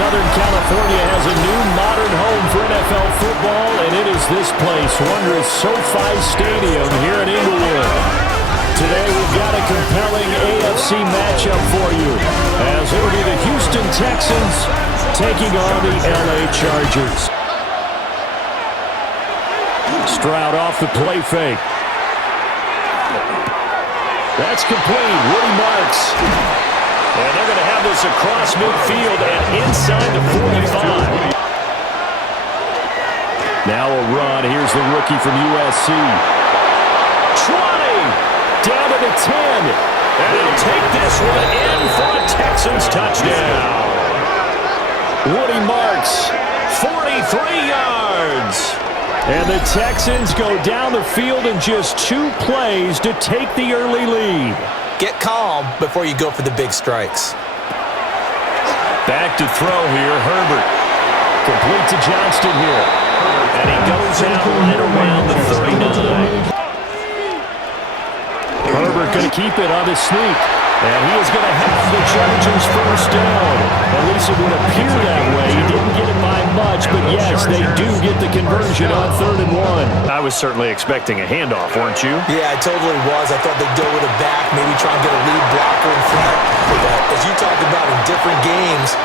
Southern California has a new modern home for NFL football, and it is this place, wondrous SoFi Stadium here in Inglewood. Today we've got a compelling AFC matchup for you, as it will be the Houston Texans taking on the LA Chargers. Stroud off the play fake. That's complete. Woody Marks. And they're going to have this across midfield and inside the 45. Now a run. Here's the rookie from USC. 20. Down to the 10. And he'll take this one in for a Texans touchdown. Woody Marks, 43 yards. And the Texans go down the field in just 2 plays to take the early lead. Get calm before you go for the big strikes. Back to throw here, Herbert. Complete to Johnston here. And he goes out right around the 39. Herbert going to keep it on the sneak. And he is going to have the Chargers first down. At least it would appear that way. He didn't get it by much, but yes, they do get the conversion on 3rd and 1. I was certainly expecting a handoff, weren't you? Yeah, I totally was. I thought they'd go with a back, maybe try and get a lead blocker in front. But as you talked about in different games.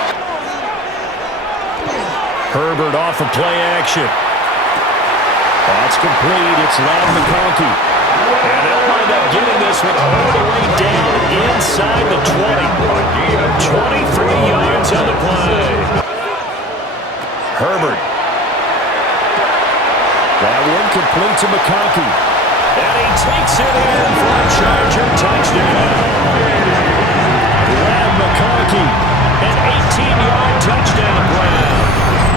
Herbert off of play action. That's complete. It's Ladd McConkey. And they'll wind up getting this one all the way down inside the 20. 23 yards on the play. Herbert. That one complete to McConkey. And he takes it in for a Charger touchdown. Ladd McConkey, an 18-yard touchdown grab.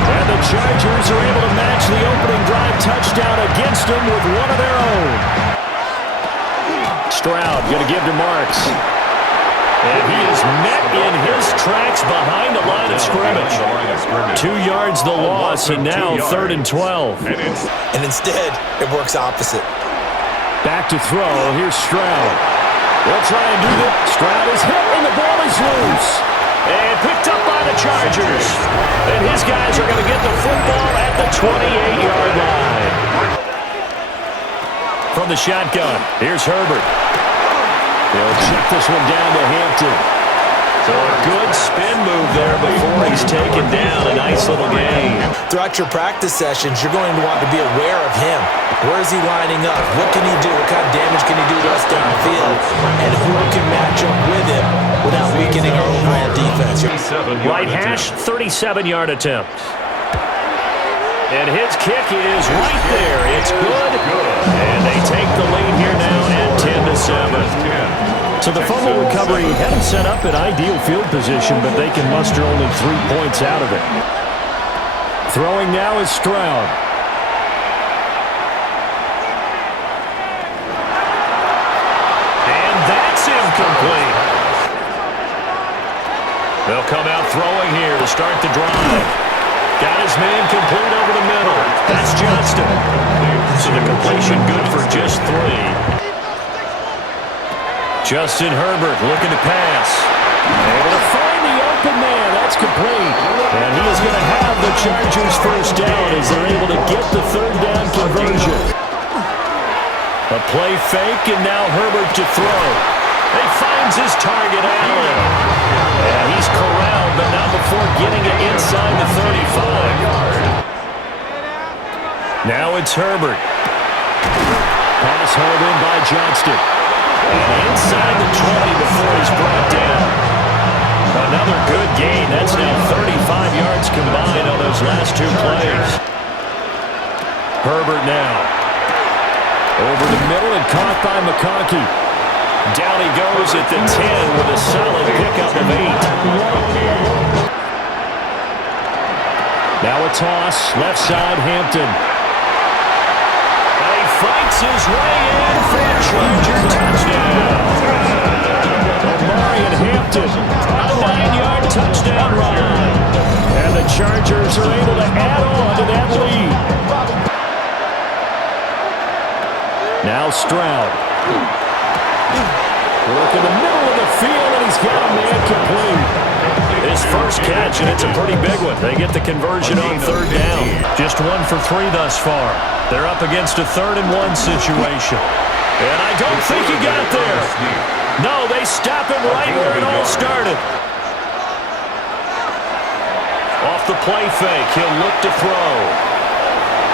And the Chargers are able to match the opening drive touchdown against them with one of their own. Stroud going to give to Marks. And he is met in his tracks behind the line of scrimmage. 2 yards the loss, and now 3rd and 12. And instead, it works opposite. Back to throw. Here's Stroud. They'll try and do that. Stroud is hit, and the ball is loose. And picked up by the Chargers. And his guys are going to get the football at the 28-yard line. From the shotgun, here's Herbert. They'll check this one down to Hampton. So a good spin move there before he's taken down. A nice little game. Throughout your practice sessions, you're going to want to be aware of him. Where is he lining up? What can he do? What kind of damage can he do to us down the field? And who can match up with him without weakening our overall defense? Right hash, 37-yard attempt. And his kick is right there. It's good. And they take the lead here now at 10-7. So the fumble recovery had him set up in ideal field position, but they can muster only 3 points out of it. Throwing now is Stroud. And that's incomplete. They'll come out throwing here to start the drive. Got his man complete over the middle. That's Johnston. So the completion good for just 3. Justin Herbert looking to pass. Able to find the open man. That's complete. And he is going to have the Chargers first down as they're able to get the 3rd down conversion. A play fake, and now Herbert to throw. He finds his target, Allen. And he's corralled, but not before getting it inside the 35. Now it's Herbert. Pass hauled in by Johnston. And inside the 20 before he's brought down. Another good gain. That's now 35 yards combined on those last 2 plays. Herbert now. Over the middle and caught by McConkey. Down he goes at the 10 with a solid pickup of 8. Now a toss, left side, Hampton. And he fights his way in for a Charger touchdown. Omari and Hampton, a 9-yard touchdown run. And the Chargers are able to add on to that lead. Now Stroud. Work in the middle of the field, and he's got a man complete. His first catch, and it's a pretty big one. They get the conversion on third down. Just 1 for 3 thus far. They're up against a 3rd-and-1 situation. And I don't think he got there. No, they stop him right where it all started. Off the play fake, he'll look to throw.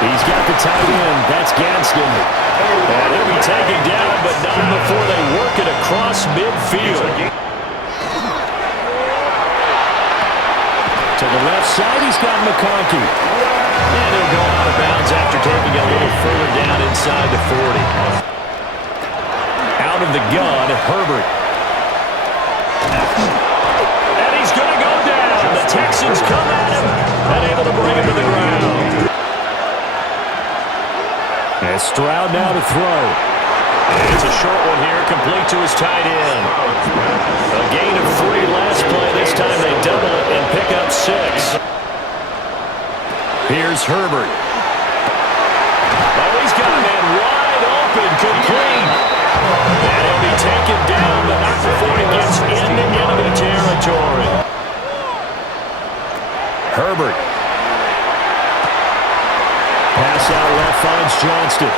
He's got the tight end. That's Gaudin. And he'll be taken down, but not before they work it across midfield. To the left side, he's got McConkey. And he'll go out of bounds after taking it a little further down inside the 40. Out of the gun, Herbert. And he's going to go down. The Texans come at him and able to bring him to the ground. And Stroud now to throw. It's a short one here, complete to his tight end. A gain of 3 last play. This time they double it and pick up 6. Here's Herbert. Oh, he's got a man wide open, complete. And he'll be taken down, but not before he gets into enemy territory. Herbert. Pass out left, finds Johnston.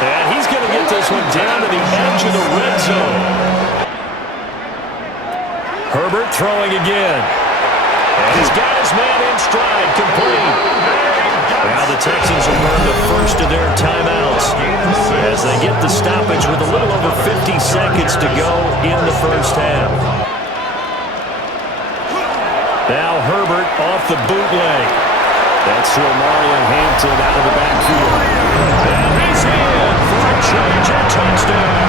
And he's going to get this one down to the edge of the red zone. Herbert throwing again. And he's got his man in stride, complete. Now the Texans will burn the first of their timeouts as they get the stoppage with a little over 50 seconds to go in the first half. Now Herbert off the bootleg. That's to Marion Hampton out of the backfield. And he's in for a change and touchdown.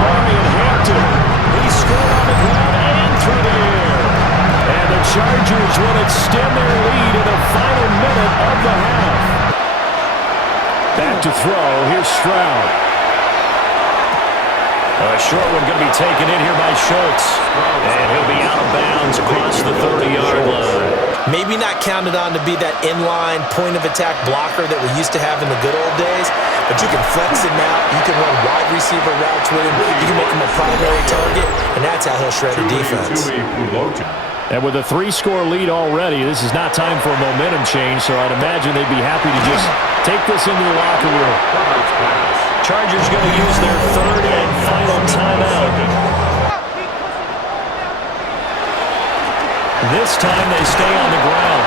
Marion Hampton, he scored on the ground and through the air. And the Chargers will extend their lead in the final minute of the half. Back to throw, here's Stroud. A short one going to be taken in here by Schultz. And he'll be out of bounds across the 30-yard line. Maybe not counted on to be that inline point-of-attack blocker that we used to have in the good old days, but you can flex him out. You can run wide receiver routes with him. You can make him a primary target, and that's how he'll shred the defense. And with a 3-score lead already, this is not time for a momentum change, so I'd imagine they'd be happy to just take this into the locker room. Chargers going to use their 3rd and final timeout. This time they stay on the ground.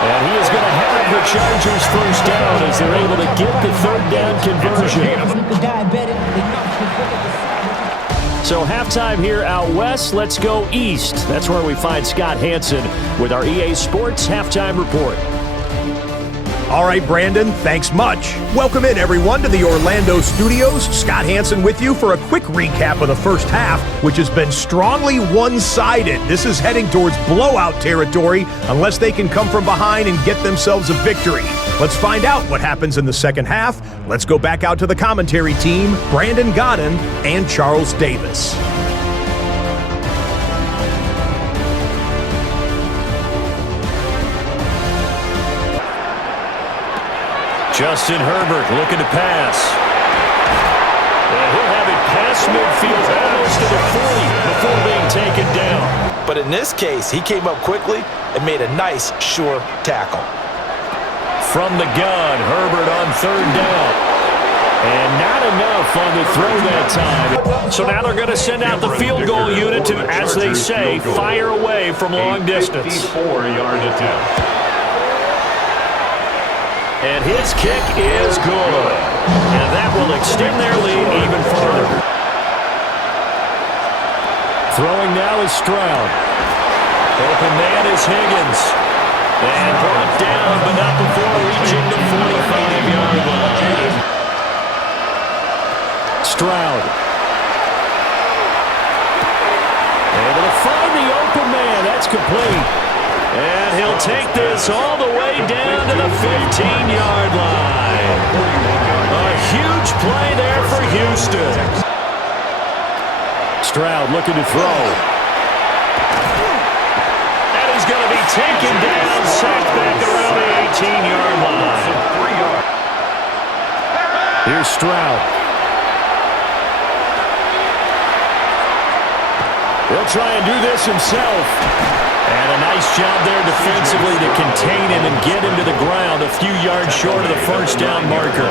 And he is going to have the Chargers first down as they're able to get the 3rd down conversion. So halftime here out west. Let's go east. That's where we find Scott Hansen with our EA Sports Halftime Report. All right, Brandon, thanks much. Welcome in, everyone, to the Orlando studios. Scott Hansen with you for a quick recap of the first half, which has been strongly one-sided. This is heading towards blowout territory unless they can come from behind and get themselves a victory. Let's find out what happens in the second half. Let's go back out to the commentary team, Brandin Gaudin and Charles Davis. Justin Herbert looking to pass. And he'll have it past midfield almost to the 40 before being taken down. But in this case, he came up quickly and made a nice, sure tackle. From the gun, Herbert on 3rd down. And not enough on the throw that time. So now they're going to send out the field goal unit to, as they say, fire away from long distance. 54-yard attempt. And his kick is good. And that will extend their lead even further. Throwing now is Stroud. Open man is Higgins. And brought down, but not before reaching the 45-yard line. Stroud. Able to find the open man. That's complete. And he'll take this all the way down to the 15-yard line. A huge play there for Houston. Stroud looking to throw. And he's going to be taken down, sacked back around the 18-yard line. Here's Stroud. He'll He'll try and do this himself. And a nice job there defensively to contain him and get him to the ground a few yards short of the first down marker.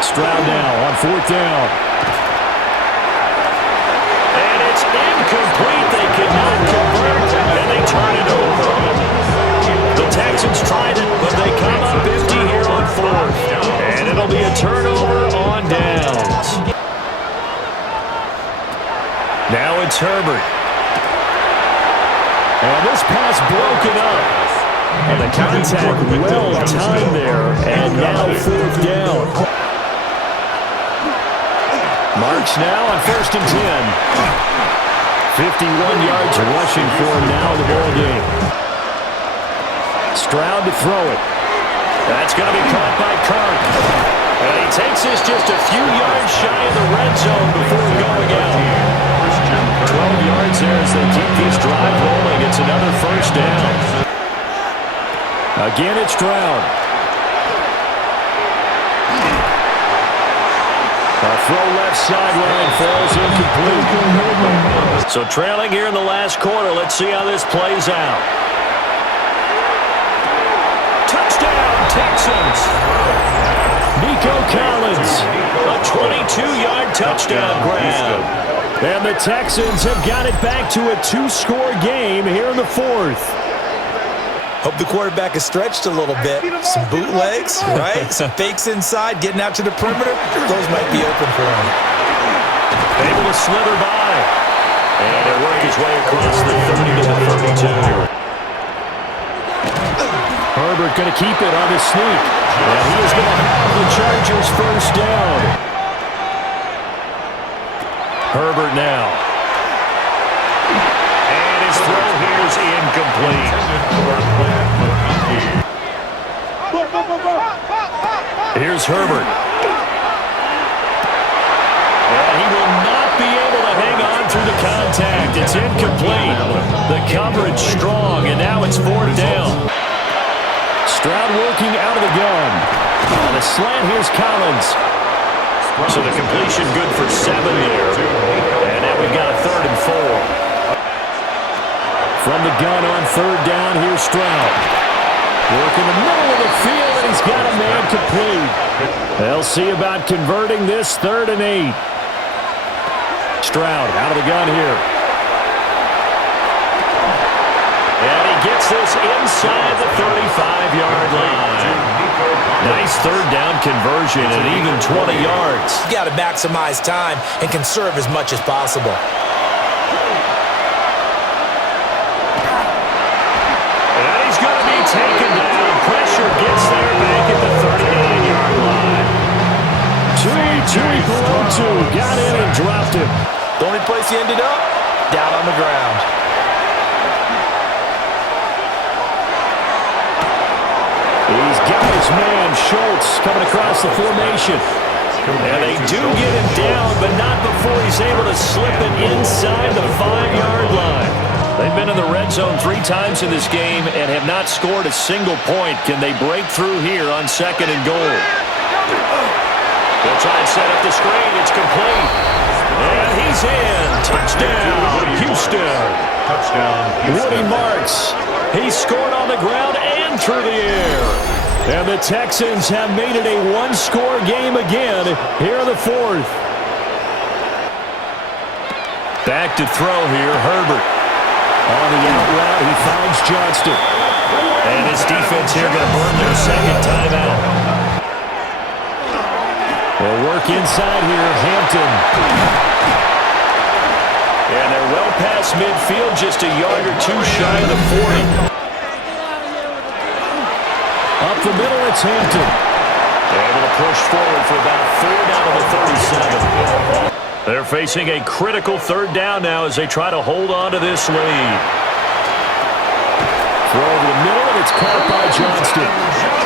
Stroud now on fourth down. And it's incomplete. They cannot convert, and they turn it over. The Texans tried it, but they come up empty here on fourth. And it'll be a turnover on downs. Now it's Herbert. And this pass broken up. And the contact well timed there. And now fourth down. Marks now on 1st and 10. 51 yards rushing for him now in the ball game. Stroud to throw it. That's going to be caught by Kirk. And he takes this just a few yards shy of the red zone before going out. 12 yards there as they keep this drive rolling. It's another first down. Again, it's Stroud. A throw left sideline falls incomplete. So trailing here in the last quarter. Let's see how this plays out. Touchdown, Texans. Nico Collins. A 22-yard touchdown grab. And the Texans have got it back to a 2-score game here in the fourth. Hope the quarterback is stretched a little bit. Some bootlegs, right? Some fakes inside, getting out to the perimeter. Those might be open for him. Able to slither by. And it worked his way across the 30 to the 32. Herbert going to keep it on his sneak. And he is going to have the Chargers first down. Herbert now. And his throw here is incomplete. Here's Herbert. And he will not be able to hang on through the contact. It's incomplete. The coverage strong, and now it's fourth down. Stroud working out of the gun. On the slant, here's Collins. So the completion good for 7 there. And now we've got a 3rd and 4. From the gun on 3rd down, here's Stroud. Work in the middle of the field, and he's got a man complete. They'll see about converting this 3rd and 8. Stroud out of the gun here. And he gets this inside the 35-yard line. Nice 3rd down conversion and even 20 yards. You got to maximize time and conserve as much as possible. And he's going to be taken down. Pressure gets there back at the 39-yard line. Tui Pelotu got in and dropped him. The only place he ended up, down on the ground. He's got his man, Schultz, coming across the formation. And they do get him down, but not before he's able to slip it inside the 5-yard line. They've been in the red zone 3 times in this game and have not scored a single point. Can they break through here on 2nd and goal? They'll try and set up the screen. It's complete. And he's in. Touchdown, Houston. Touchdown, Houston. Woody Marks. He scored on the ground and through the air. And the Texans have made it a 1-score game again here in the fourth. Back to throw here, Herbert. On the out route, he finds Johnston. And his defense here going to burn their 2nd timeout. They'll work inside here, Hampton. And they're well past midfield, just a yard or 2 shy of the 40. Up the middle, it's Hampton. They're able to push forward for about 4 down to the 37. They're facing a critical 3rd down now as they try to hold on to this lead. Throw over the middle, and it's caught by Johnston.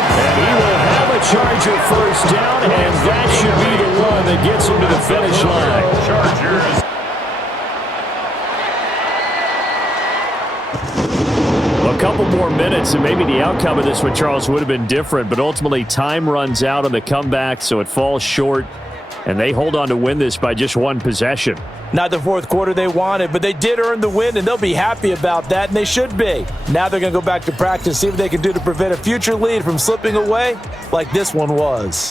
And he will have a Charger first down, and that should be the one that gets him to the finish line. Chargers. A couple more minutes, and maybe the outcome of this one, Charles, would have been different, but ultimately time runs out on the comeback, so it falls short. and they hold on to win this by just one possession. Not the fourth quarter they wanted, but they did earn the win, and they'll be happy about that, and they should be. Now they're going to go back to practice, see what they can do to prevent a future lead from slipping away like this one was.